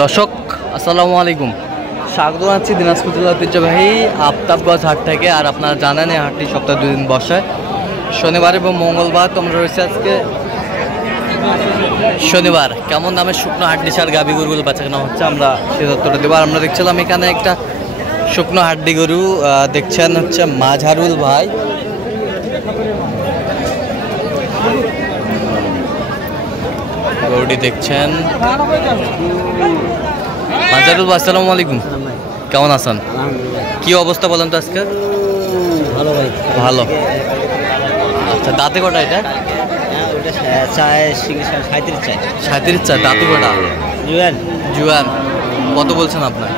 দর্শক আসসালামু আলাইকুম, স্বাগত জানাচ্ছি দিনাজপুর জেলার ঐতিহ্যবাহী আফতাবগঞ্জ হাট থেকে। আর আপনারা জানেন এই হাটটি সপ্তাহে 2 দিন বসে, শনিবার এবং মঙ্গলবার। তোমরা রয়েছে আজকে শনিবার। কেমন দামের শুকনো হাড্ডি সার গাভী গরুগুলো বেচাকেনা হচ্ছে আমরা সে তথ্যটা দেবো। আর আমরা দেখছিলাম এখানে একটা শুকনো হাড্ডি গরু দেখছেন, হচ্ছে মাঝারুল ভাই। গরুটি দেখছেন মাঝারুল ভাই, আসসালামু আলাইকুম, কেমন আছেন? কি অবস্থা বলেন তো আজকে? ভালো ভাই, ভালো। আচ্ছা, দাঁতে কটা এটা? চায় 37 চায়। দাঁতে কটা? জুয়ান জুয়ান। কত বলছেন আপনার?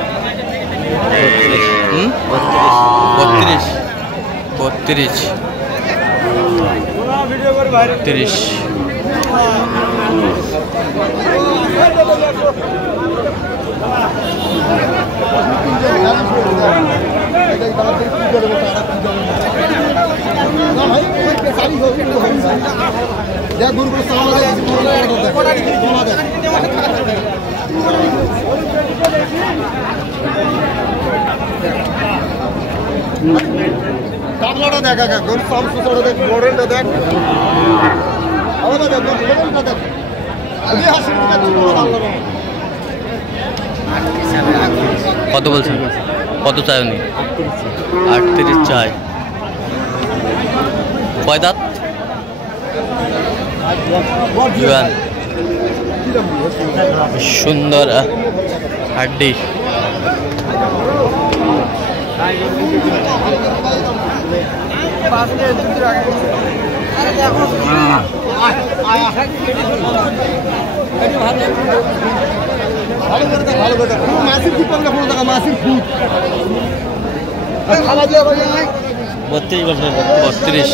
32। কাটলাটা দেখা গরু সাম সুসাটা দেখ, মডেলটা দেখ, আমাদের দেখ, মডেলটা দেখ। আমি হাসি মুখে ছোট দাম করব। কত বলছেন? কত চাই উনি? 38 চাই। কয় দাঁত? জুয়ান। সুন্দর হাড্ডি। মাসির কি করলে ফোন টাকা মাসির ফুট খাওয়া দিয়ে ভাই 32 বছর 32।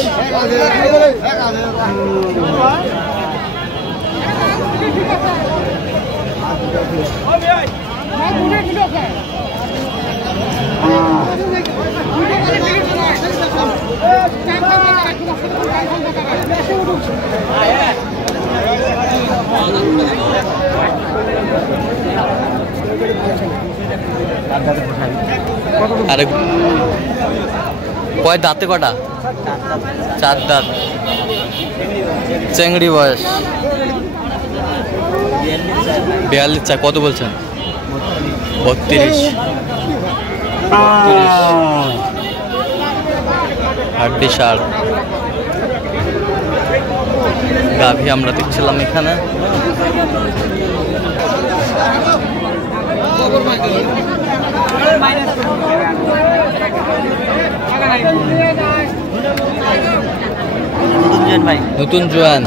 আরে কয় দাঁতে কটা? 4 দাঁত। চেংড়ি বয়স 42 চাই। কত বলছেন? 32। হাড্ডি সার গাভী আমরা দেখছিলাম এখানে। নতুন জোয়ান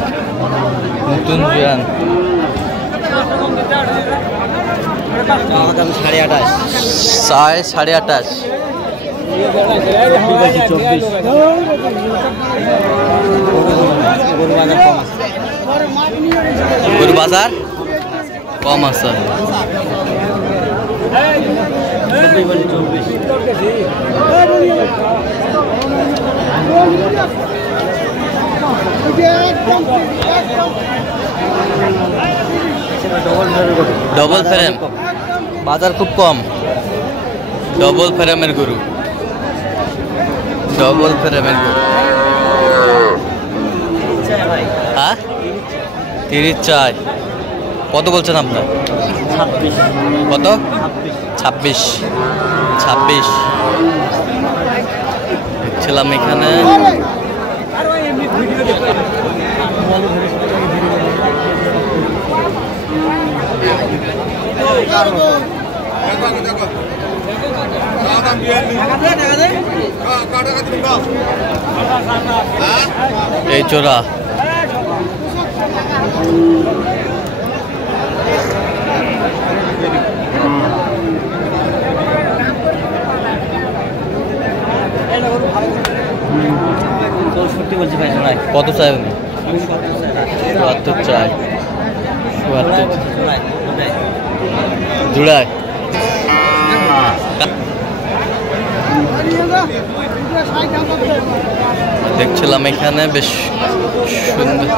সাড়ে 28 চায় 28.5। গরু বাজার কম আছে। ডবল ফ্রেম বাজার খুব কম। ডবল ফ্রেমের গরু। হ্যাঁ 30 চাই। কত বলছেন আপনার? 26। কত? 26 দেখছিলাম এখানে। এই চোরা কত চাই উনি? 74 চাই। 74 জোড়ায়। দেখছিলাম এখানে বেশ সুন্দর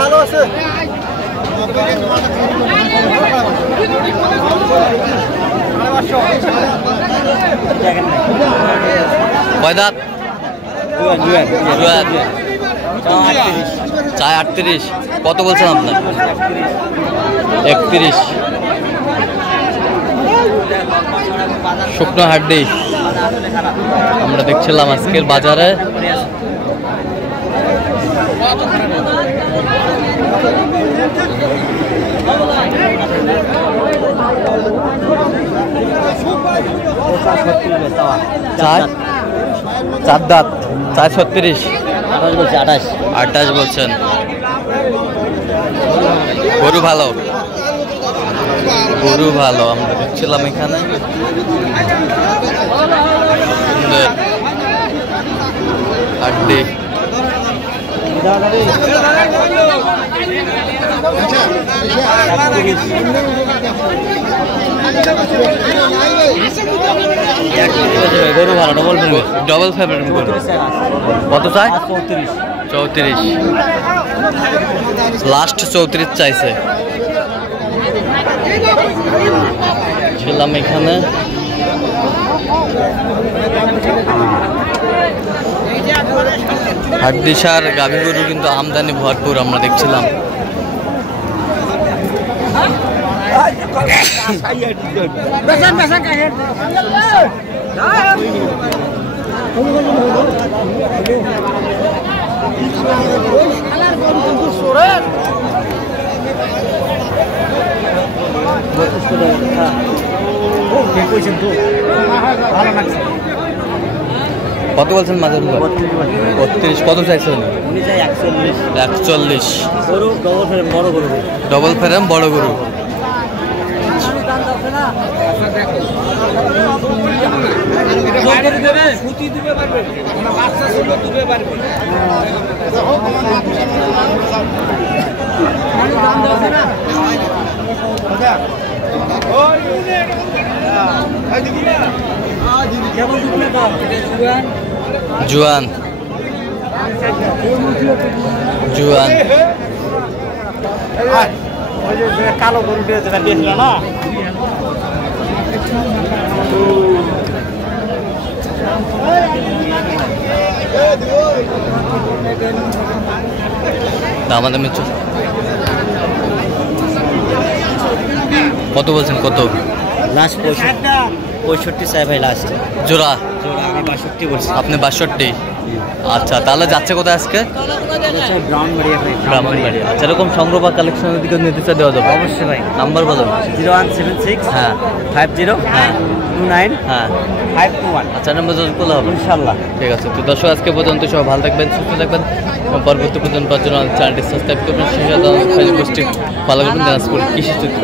ভালো আছে কয় দাঁত? চায় 38। কত বলছেন আপনার? 31। শুকনো হাড্ডি আমরা দেখছিলাম আজকের বাজারে। চার দাঁত, 36। 28 বলছেন। গরু ভালো, গরু ভালো আমরা দেখছিলাম এখানে। হাড্ডি গরু ভালো, ডবল ফেভারিট গরু। কত চাই? 34। লাস্ট 34 চাইছে। ছিলাম এখানে। হাড্ডিসার গাভী গরু কিন্তু আমদানি ভরপুর আমরা দেখছিলাম। কত বলছেন মাঝে? 32। কত চাইছেন? 41। ডবল ফ্রেম বড় গরু। জুয়ান জুয়ান কালো গরু যেটা দিয়েছিল না, দামাদামি কত বলছেন? কত? লাস্ট 65 চাই ভাই। লাস্ট জোড়া আমি 62 বলছি। আপনি 62। আচ্ছা, তাহলে যাচ্ছে কোথায় আজকে? ব্রাহ্মণবাড়ি। আচ্ছা, এরকম সংগ্রহ বা কালেকশনের দিকে নির্দেশ দেওয়া যাবে? অবশ্যই ভাই। নাম্বার বলুন। 0176 হ্যাঁ 50 হ্যাঁ 29 হ্যাঁ 521। আচ্ছা, নাম্বার করলে হবে ইনশাল্লাহ। ঠিক আছে। তো দর্শক, আজকে পর্যন্ত সবাই ভালো থাকবেন, সুস্থ থাকবেন। পরবর্তী পর্যন্ত চ্যানেলটি সাবস্ক্রাইব করবেন, সেই সাথে ফেসবুকটি ফলো করবেন দিনাজপুর কৃষি চিত্র।